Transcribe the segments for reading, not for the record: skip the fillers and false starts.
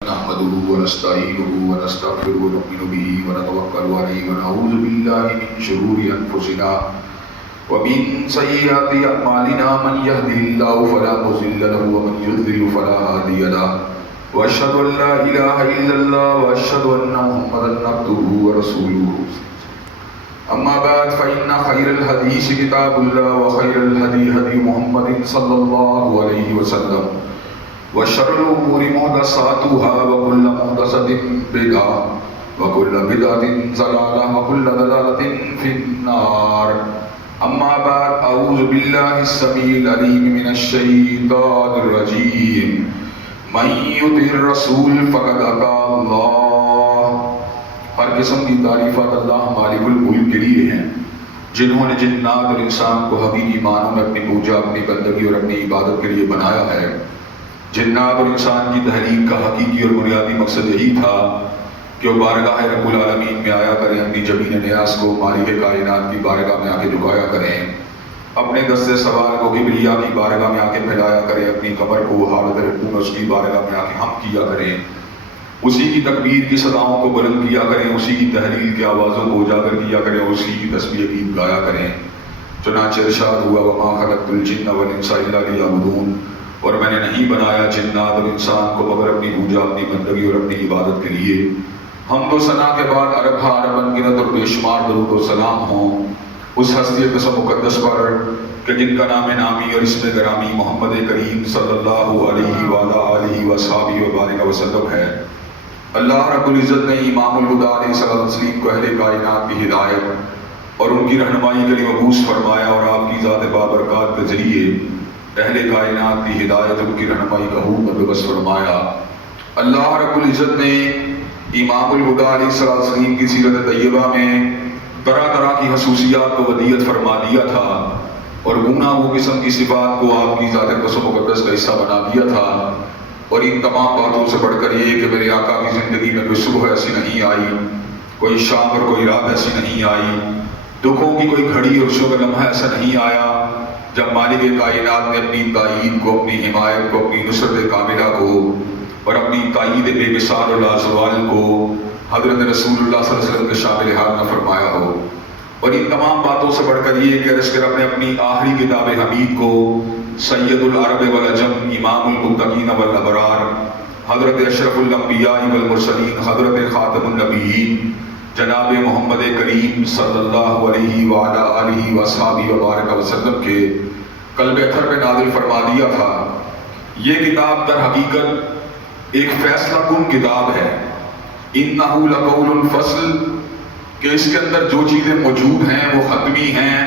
نحمده ونستعينه ونستغفره ونؤمن به ونتوكل عليه ونعوذ بالله من شرور أنفسنا ومن سيئات أعمالنا من يهده الله فلا مضل له ومن يضلل فلا هادي له وأشهد أن لا إله إلا الله وأشهد أن محمدا عبده ورسوله أما بعد فإن خير الحديث كتاب الله وخير الهدي هدي محمد صلى الله عليه وسلم وشر الأمور محدثاتها وكل محدثة بدعة وكل بدعة ضلالة وكل ضلالة في النار. أما بعد أعوذ بالله السميع العليم من الشيطان الرجيم. من يطع الرسول فقد أطاع الله. ہر قسم کی تعریفات اللہ مالک الملک کے لیے ہیں جنہوں نے جنات اور انسان کو حقیقی معنوں میں اپنی پوجا، اپنی بندگی اور اپنی عبادت کے لیے بنایا ہے. جنات اور انسان کی تحریک کا حقیقی اور بنیادی مقصد یہی تھا کہ وہ بارگاہ رب العالمین میں آیا کریں، اپنی جبین نیاز کو مالک کائنات کی بارگاہ میں آ کے جھکایا کریں، اپنے دست سوار کو کبریا کی بارگاہ میں آ کے پھیلایا کریں، اپنی قبر کو حالت رکوع میں اس کی بارگاہ میں آ کے ہم کیا کریں، اسی کی تکبیر کی صداؤں کو بلند کیا کریں، اسی کی تحلیل کی آوازوں کو اجاگر کیا کریں، اسی کی تسبیح عقید گایا کریں. چنانچہ ارشاد ہوا وما خلقت الجن والانس الا لیعبدون، اور میں نے نہیں بنایا جنات اور انسان کو مگر اپنی پوجا، اپنی بندگی اور اپنی عبادت کے لیے. حمد و ثنا کے بعد ارب انگنت اور بے شمار درود و سلام ہوں اس ہستی قسم مقدس پر کہ جن کا نام نامی اور اسم گرامی محمد کریم صلی اللہ علیہ وآلہ آلہ وصحبہ وبارک وسلم ہے. اللہ رب العزت نے امام الہدیٰ علیہ السلام کو اہل کائنات کی ہدایت اور ان کی رہنمائی کے لیے مبعوث فرمایا، اور آپ کی ذات بابرکات کے ذریعے اہل کائنات کی ہدایت اور ان کی رہنمائی کا بندوبست فرمایا. اللہ رب العزت نے امام الہدیٰ علیہ السلام کی سیرت طیبہ میں طرح طرح کی خصوصیات کو ودیعت فرما دیا تھا اور گنا وہ قسم کی صفات کو آپ کی ذات اقدس و مقدس کا حصہ بنا دیا تھا. اور ان تمام باتوں سے بڑھ کر یہ کہ میرے آقا کی زندگی میں کوئی صبح ایسی نہیں آئی، کوئی شام اور کوئی رات ایسی نہیں آئی، دکھوں کی کوئی گھڑی اور خوشیوں کا لمحہ ایسا نہیں آیا جب مالک کائنات نے اپنی تائید کو، اپنی حمایت کو، اپنی نصرت کاملہ کو اور اپنی تائید بے مثال و لازوال کو حضرت رسول اللہ صلی اللہ علیہ وسلم کے شامل حال نہ فرمایا ہو. اور ان تمام باتوں سے بڑھ کر یہ کہ رشک رب نے اپنی آخری کتاب حمید کو سید العرب والعجم، امام المتقین والابرار، حضرت اشرف الانبیاء والمرسلین، حضرت خاتم النبیین جناب محمد کریم صلی اللہ علیہ وآلہ آلہ وصحبہ وبارک وسلم کے قلب اطہر پہ نازل فرما دیا تھا. یہ کتاب در حقیقت ایک فیصلہ کن کتاب ہے. انہ لقول الفصل، کہ اس کے اندر جو چیزیں موجود ہیں وہ حتمی ہیں،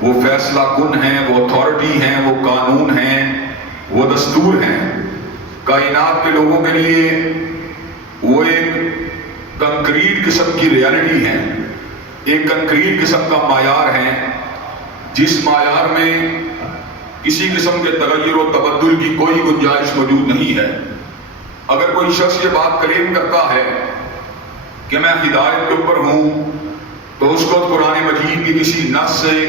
وہ فیصلہ کن ہیں، وہ اتھارٹی ہیں، وہ قانون ہیں، وہ دستور ہیں. کائنات کے لوگوں کے لیے وہ ایک کنکریٹ قسم کی ریالٹی ہے، ایک کنکریٹ قسم کا معیار ہے جس معیار میں کسی قسم کے تغیر و تبدل کی کوئی گنجائش موجود نہیں ہے. اگر کوئی شخص یہ بات کلیم کرتا ہے کہ میں ہدایت کے اوپر ہوں تو اس کو قرآن مجید کی کسی نص سے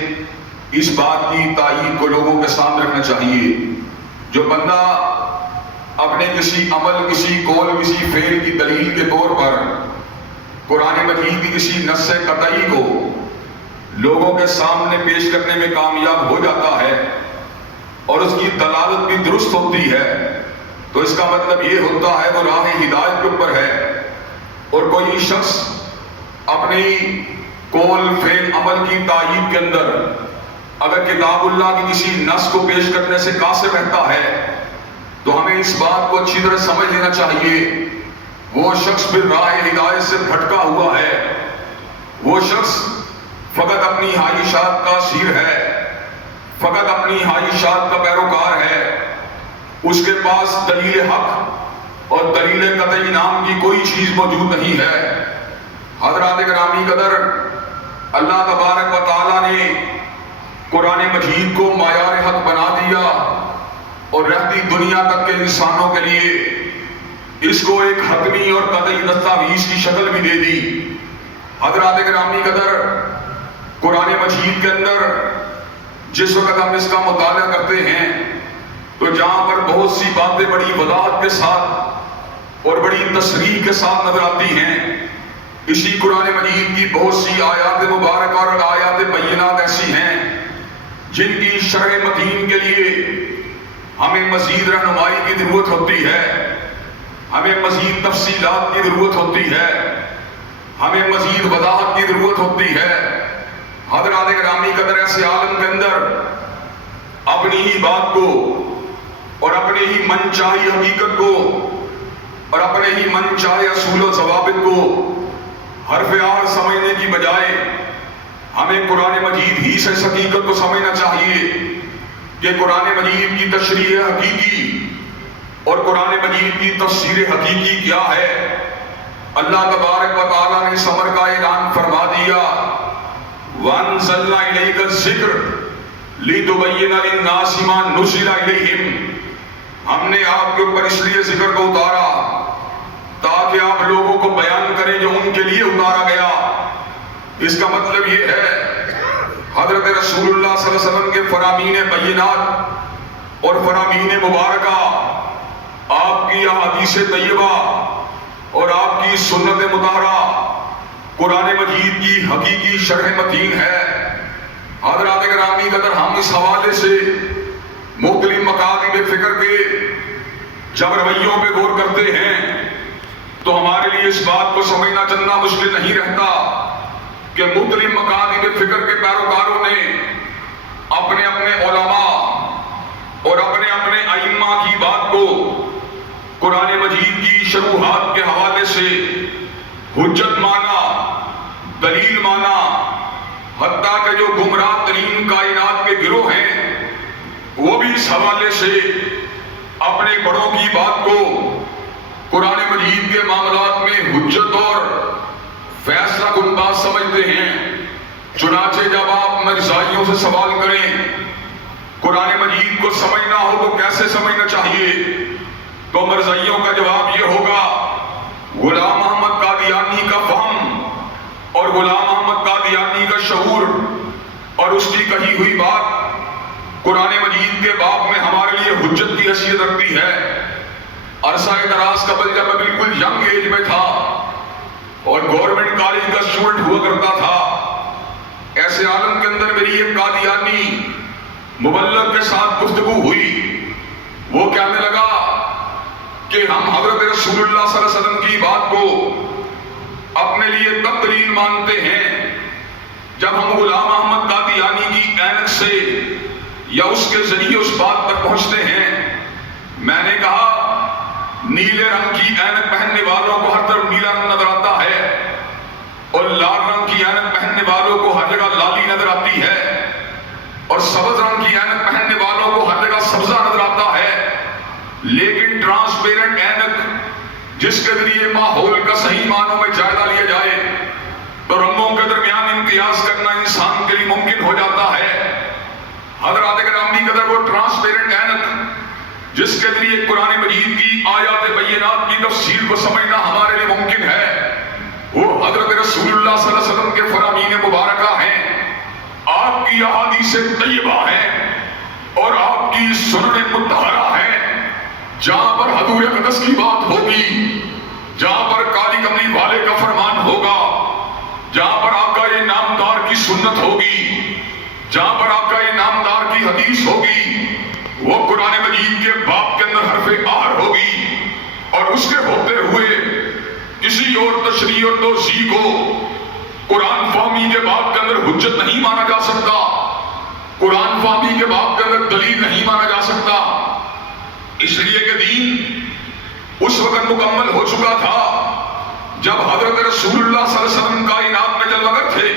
اس بات کی تائید کو لوگوں کے سامنے رکھنا چاہیے. جو بندہ اپنے کسی عمل، کسی قول، کسی فعل کی دلیل کے طور پر قرآن مجید کی کسی نص قطعی کو لوگوں کے سامنے پیش کرنے میں کامیاب ہو جاتا ہے اور اس کی دلالت بھی درست ہوتی ہے تو اس کا مطلب یہ ہوتا ہے وہ راہ ہدایت کے اوپر ہے. اور کوئی شخص اپنی قول، فعل، عمل کی تائید کے اندر اگر کتاب اللہ کی کسی نص کو پیش کرنے سے قاصر رہتا ہے تو ہمیں اس بات کو اچھی طرح سمجھ لینا چاہیے وہ شخص پھر راہ ہدایت سے بھٹکا ہوا ہے. وہ شخص فقط اپنی خواہشات کا اسیر ہے، فقط اپنی خواہشات کا پیروکار ہے. اس کے پاس دلیل حق اور دلیل قطعی نام کی کوئی چیز موجود نہیں ہے. حضرات گرامی قدر، اللہ تبارک و تعالی نے قرآن مجید کو معیار حق بنا دیا اور رہتی دنیا تک کے انسانوں کے لیے اس کو ایک حتمی اور قطعی دستاویز کی شکل بھی دے دی. حضرات گرامی قدر، قرآن مجید کے اندر جس وقت ہم اس کا مطالعہ کرتے ہیں تو جہاں پر بہت سی باتیں بڑی وضاحت کے ساتھ اور بڑی تصریح کے ساتھ نظر آتی ہیں۔ اسی قرآن مجید کی بہت سی آیات مبارکہ اور آیات بینات ایسی ہیں جن کی شرح متین کے لیے ہمیں مزید رہنمائی کی ضرورت ہوتی ہے، ہمیں مزید تفصیلات کی ضرورت ہوتی ہے، ہمیں مزید وضاحت کی ضرورت ہوتی ہے۔ حضرات گرامی قدر ایسے عالم کے اندر اپنی ہی بات کو اور اپنی ہی من چاہی حقیقت کو اور اپنے ہی من چاہے اصول و ضوابط کو حرف آر سمجھنے کی بجائے ہمیں قرآن مجید ہی سے اس حقیقت کو سمجھنا چاہیے کہ قرآن مجید کی تشریح حقیقی اور قرآن مجید کی تفسیر حقیقی کیا ہے۔ اللہ تبارک و تعالیٰ نے اس امر کا اعلان فرما دیا، وَأَنزَلْنَا إِلَيْكَ الذِّكْرَ لِتُبَيِّنَ لِلنَّاسِ مَا نُزِّلَ إِلَيْهِمْ۔ ہم نے آپ کے اوپر اس لیے ذکر کو اتارا تاکہ آپ لوگوں کو بیان کریں جو ان کے لیے اتارا گیا۔ اس کا مطلب یہ ہے حضرت رسول اللہ صلی اللہ علیہ وسلم کے فرامین بینات اور فرامین مبارکہ، آپ کی احادیث طیبہ اور آپ کی سنت مطہرہ قرآن مجید کی حقیقی شرح متین ہے۔ حضرات گرامی قدر ہم اس حوالے سے مختلف مکاتب فکر کے جب رویوں پہ غور کرتے ہیں تو ہمارے لیے اس بات کو سمجھنا چلنا مشکل نہیں رہتا کہ مختلف مکاتب فکر کے پیروکاروں نے اپنے اپنے علماء اور اپنے اپنے ائمہ کی بات کو قرآن مجید کی شروحات کے حوالے سے حجت مانا، دلیل مانا، حتیٰ کہ جو گمراہ ترین کائنات کے گروہ ہیں وہ بھی اس حوالے سے اپنے بڑوں کی بات کو قرآن مجید کے معاملات میں حجت اور فیصلہ کن بات سمجھتے ہیں۔ چنانچہ جب آپ مرزائیوں سے سوال کریں قرآن مجید کو سمجھنا ہو تو کیسے سمجھنا چاہیے، تو مرزائیوں کا جواب یہ ہوگا، غلام احمد قادیانی کا فہم اور غلام احمد قادیانی کا شعور اور اس کی کہی ہوئی بات قرآن مجید کے باب میں ہمارے لیے حجت کی حیثیت رکھتی ہے۔ عرصہ دراز قبل جب میں بالکل ینگ ایج میں تھا اور گورنمنٹ کالج کا اسٹوڈنٹ ہوا کرتا تھا، ایسے عالم کے اندر میری ایک قادیانی مبلغ کے ساتھ گفتگو ہوئی۔ وہ کہنے لگا کہ ہم حضرت رسول اللہ صلی اللہ علیہ وسلم کی بات کو اپنے لیے تب دلیل مانتے ہیں جب ہم غلام احمد قادیانی کی عینت سے یا اس کے ذریعے اس بات پر پہنچتے ہیں۔ میں نے کہا نیلے رنگ کی عینت پہننے والوں کو ہر طرف نیلا رنگ نظر آتا ہے اور لال رنگ کی عینت پہننے والوں کو ہر جگہ لالی نظر آتی ہے اور سبز رنگ کی عینت پہننے والوں کو ہر جگہ سبزہ نظر آتا ہے، لیکن ٹرانسپیرنٹ عینت جس کے ذریعے ماحول کا صحیح معنوں میں جائزہ لیا جائے تو رنگوں کے درمیان امتیاز کرنا انسان کے لیے ممکن ہو جاتا ہے۔ حضرات گرامی قدر وہ ٹرانسپیرنٹ عینت جس کے ذریعے قرآن مجید کی آیات بینات کی تفسیر کو سمجھنا ہمارے لیے ممکن ہے، وہ حضرت رسول اللہ صلی اللہ علیہ وسلم کے فرامین مبارکہ ہیں، آپ کی احادیث طیبہ ہیں اور آپ کی سنن مطہرہ ہیں۔ جہاں پر حضور اقدس کی بات ہوگی، جہاں پر قاضی کملی والے کا فرمان ہوگا، جہاں پر آقا نامدار کی سنت ہوگی، جہاں پر آقا نامدار کی حدیث ہوگی، وہ قرآن مجید کے باب کے اندر حرف آر ہوگی اور اس کے ہوتے ہوئے کسی اور تشریح اور توضیح کو قرآن فہمی کے باب کے اندر حجت نہیں مانا جا سکتا، قرآن فہمی کے باب کے اندر دلیل نہیں مانا جا سکتا، اس لیے کہ دین اس وقت مکمل ہو چکا تھا جب حضرت رسول اللہ صلی اللہ علیہ وسلم کائنات میں جلوہ گر تھے۔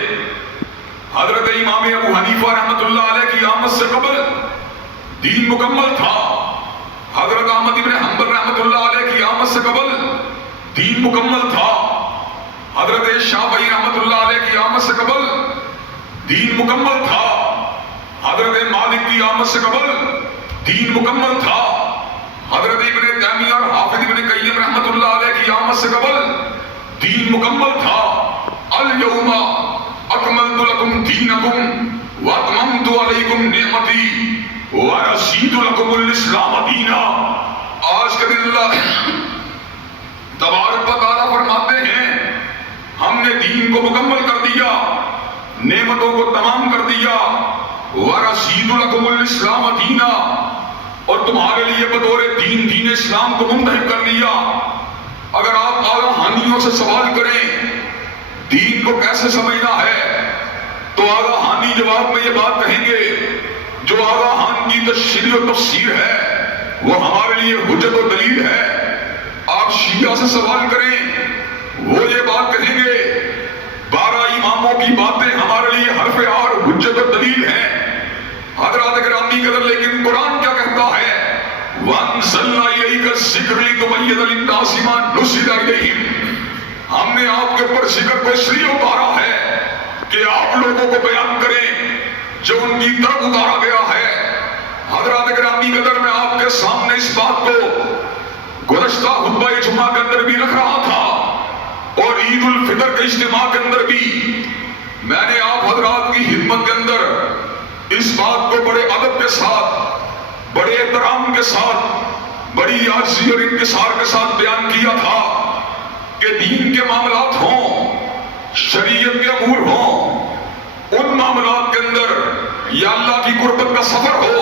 حضرت امام ابو حنیفہ رحمۃ اللہ علیہ کی آمد سے قبل دین مکمل تھا، حضرت احمد ابن حنبل رحمۃ اللہ علیہ کی آمد سے قبل دین مکمل تھا، حضرت شافعی رحمۃ اللہ علیہ کی آمد سے قبل دین مکمل تھا، حضرت مالک کی آمد سے قبل دین مکمل تھا، حضرت ابن تیمیہ اور حافظ ابن قیم رحمۃ اللہ علیہ کی آمد سے قبل دین مکمل تھا۔ الیوم اکملت لکم دینکم واتممت علیکم نعمتی ورضیت لکم الاسلام دینا۔ آج کے دن اللہ دین کو مکمل کر دیا، نعمتوں کو تمام کر دیا۔ وَرَسِيدُ لَكُمُ الْإِسْلَامَ دِينًا، اور تمہارے لیے بطور دین اسلام کو منتخب کر لیا۔ اگر آپ اعلیٰ حانیوں سے سوال کریں دین کو کیسے سمجھنا ہے تو اعلیٰ حانی جواب میں یہ بات کہیں گے، جو اعلیٰ حان کی تشریح و تفسیر ہے وہ ہمارے لیے حجت و دلیل ہے۔ آپ شیعہ سے سوال کریں وہ یہ بات کہیں گے 12 اماموں کی باتیں ہمارے لیے حرف اور حجت و دلیل ہیں۔ حضرات گرامی قدر، لیکن قرآن کیا کہتا ہے؟ وَأَنزَلْنَا إِلَيْكَ الذِّكْرَ لِتُبَيِّنَ لِلنَّاسِ مَا نُزِّلَ إِلَيْهِمْ، ہم نے آپ کے اوپر ذکر کو اس لیے اتارا ہے کہ آپ لوگوں کو بیان کریں جو ان کی طرف اتارا گیا ہے۔ حضرات گرامی قدر، میں آپ کے سامنے اس بات کو گزشتہ خطبہ جمعہ کے اندر بھی رکھ رہا تھا اور عید الفطر کے اجتماع کے اندر بھی میں نے آپ حضرات کی خدمت کے اندر اس بات کو بڑے ادب کے ساتھ، بڑے احترام کے ساتھ، بڑی عاجزی اور انکسار کے ساتھ بیان کیا تھا کہ دین کے معاملات ہوں، شریعت کے امور ہوں، ان معاملات کے اندر یا اللہ کی قربت کا سفر ہو،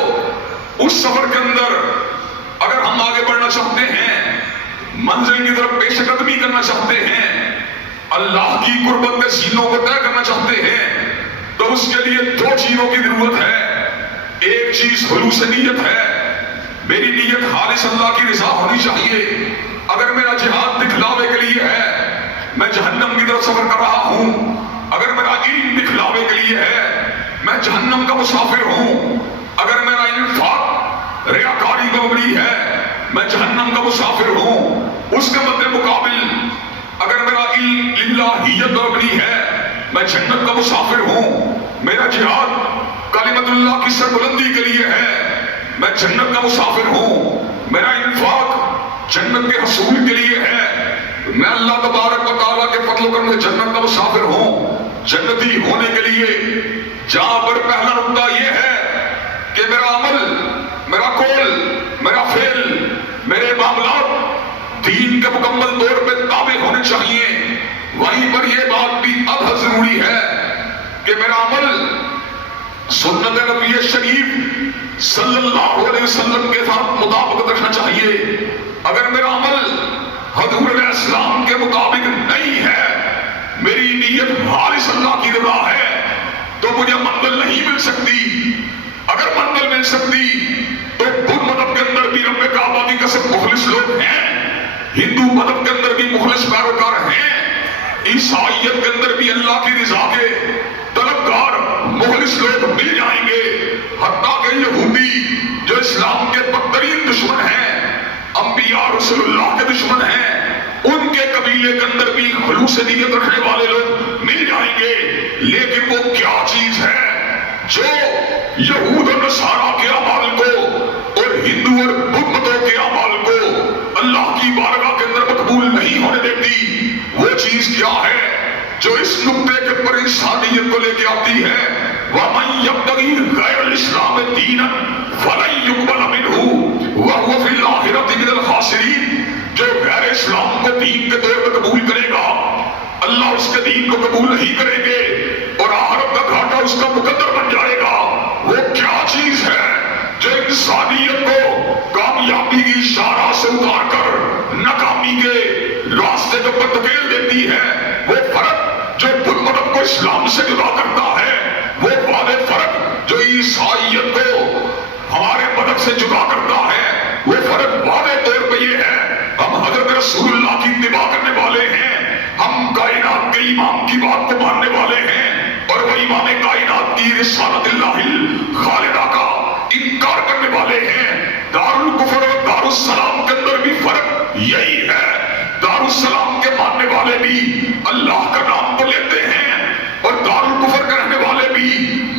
اس سفر کے اندر اگر ہم آگے بڑھنا چاہتے ہیں، منزل کی طرف پیش قدمی کرنا چاہتے ہیں، اللہ کی قربت کے سینوں کو طے کرنا چاہتے ہیں، تو اس کے لیے 2 چیزوں کی ضرورت ہے۔ ایک چیز خلوص نیت ہے، میری نیت خالص اللہ کی رضا ہونی چاہیے۔ اگر میرا جہاد دکھلاوے کے لیے ہے، میں جہنم کی طرف سفر کر رہا ہوں۔ اگر میرا علم دکھلاوے کے لیے ہے، میں جہنم کا مسافر ہوں۔ اگر میرا انفاق ریاکاری کا مبنی ہے، میں جہنم کا مسافر ہوں۔ اس کے مد مقابل اگر میرا علم الہیت کا مبنی ہے، میں جنت کا مسافر ہوں۔ میرا جہاد کلمت اللہ کی سربلندی کے لیے ہے، میں جنت کا مسافر ہوں۔ میرا انفاق جنت کے حصول کے لیے ہے، میں اللہ تبارک و تعالیٰ کے فضل و کرم سے جنت کا مسافر ہوں۔ جنتی ہونے کے لیے جہاں پر پہلا نقطہ یہ ہے کہ میرا عمل، میرا قول، میرا فعل، میرے معاملات دین کے مکمل طور پہ تابع ہونے چاہیے، وہیں پر یہ بات بھی اب ضروری ہے کہ میرا عمل سنت نبی شریف صلی اللہ علیہ وسلم کے ساتھ مطابقت رکھنا چاہیے۔ اگر میرا عمل حضور علیہ السلام کے مطابق نہیں ہے، میری نیت خالص اللہ کی رضا ہے، تو مجھے منزل نہیں مل سکتی۔ اگر منزل مل سکتی تو بدھ مذہب کے اندر بھی رب کعبہ کی قسم مخلص لوگ ہیں، ہندو مذہب کے اندر بھی مخلص پیروکار ہیں، عیسائیت کے اندر بھی اللہ کی رضا کے طلبگار مخلص لوگ مل جائیں گے۔ حتیٰ کہ یہودی جو اسلام کے بدترین دشمن ہیں، انبیاء رسول اللہ کے دشمن ہیں، ان کے قبیلے کے اندر بھی خلوص نیت رکھنے والے لوگ مل جائیں گے۔ لیکن وہ کیا چیز ہے جو یہود اور نصارہ کے اعمال کو اور ہندو اور بدھ متوں کے اعمال کو اللہ کی بارگاہ کے اندر مقبول نہیں ہونے دیتی؟ وہ چیز کیا ہے جو اس نقطے کے پر انسانیت کو لے کے آتی ہے؟ وَمَن يَبْتَغِي غَيْرَ الْإِسْلَامِ دِينًا فَلَن يُقْبَلَ مِنْهُ وَهُوَ فِي الْآخِرَةِ مِنَ الْخَاسِرِينَ۔ جو غیر اسلام کو دین کے طور پر قبول کرے گا، اللہ اس کے دین کو قبول نہیں کریں گے اور آخرت کا گھاٹا اس کا مقدر بن جائے گا۔ وہ کیا چیز ہے جو انسانیت کو کامیابی کی شاہراہ سے اتار کر ناکامی کے راستے کے پر دھکیل دیتی ہے؟ وہ فرق جو بدھ مذہب کو اسلام سے جدا کرتا ہے، وہ واضح فرق جو عیسائیت کو ہمارے مذہب سے جدا کرتا ہے، وہ فرق واضح طور پہ یہ ہے ہم حضرت رسول اللہ کی اتباع کرنے والے ہیں، ہم کائنات کے امام کی بات کو ماننے والے ہیں، اور وہ امام کائنات کی رسالت اللہ خالدہ کا انکار کرنے والے ہیں۔ دارالکفر اور دارالسلام کے اندر بھی فرق یہی ہے۔ دارالسلام کے ماننے والے بھی اللہ کا نام تو لیتے ہیں اور دارالکفر کے رہنے والے بھی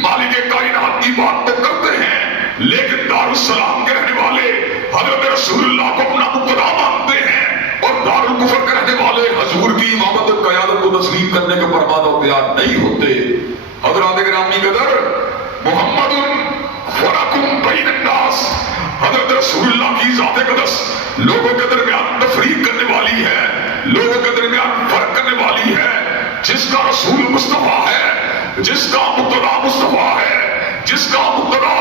مالک کائنات کی بات تو کرتے ہیں، لیکن دارالسلام کے رہنے والے حضرت رسول اللہ کو اپنا مقتدا مانتے ہیں اور دارالکفر کے رہنے والے حضور کی امامت و قیادت کو تسلیم کرنے کے برباد و تیار نہیں ہوتے۔ حضرات گرامی قدر، محمد فرق بین الناس، حضرت رسول اللہ کی ذات اقدس لوگوں کے درمیان تفریق کرنے والی ہے، لوگوں کے درمیان فرق کرنے والی ہے۔ جس کا رسول مصطفیٰ ہے، جس کا مقتدا مصطفیٰ ہے، جس کا مقتدا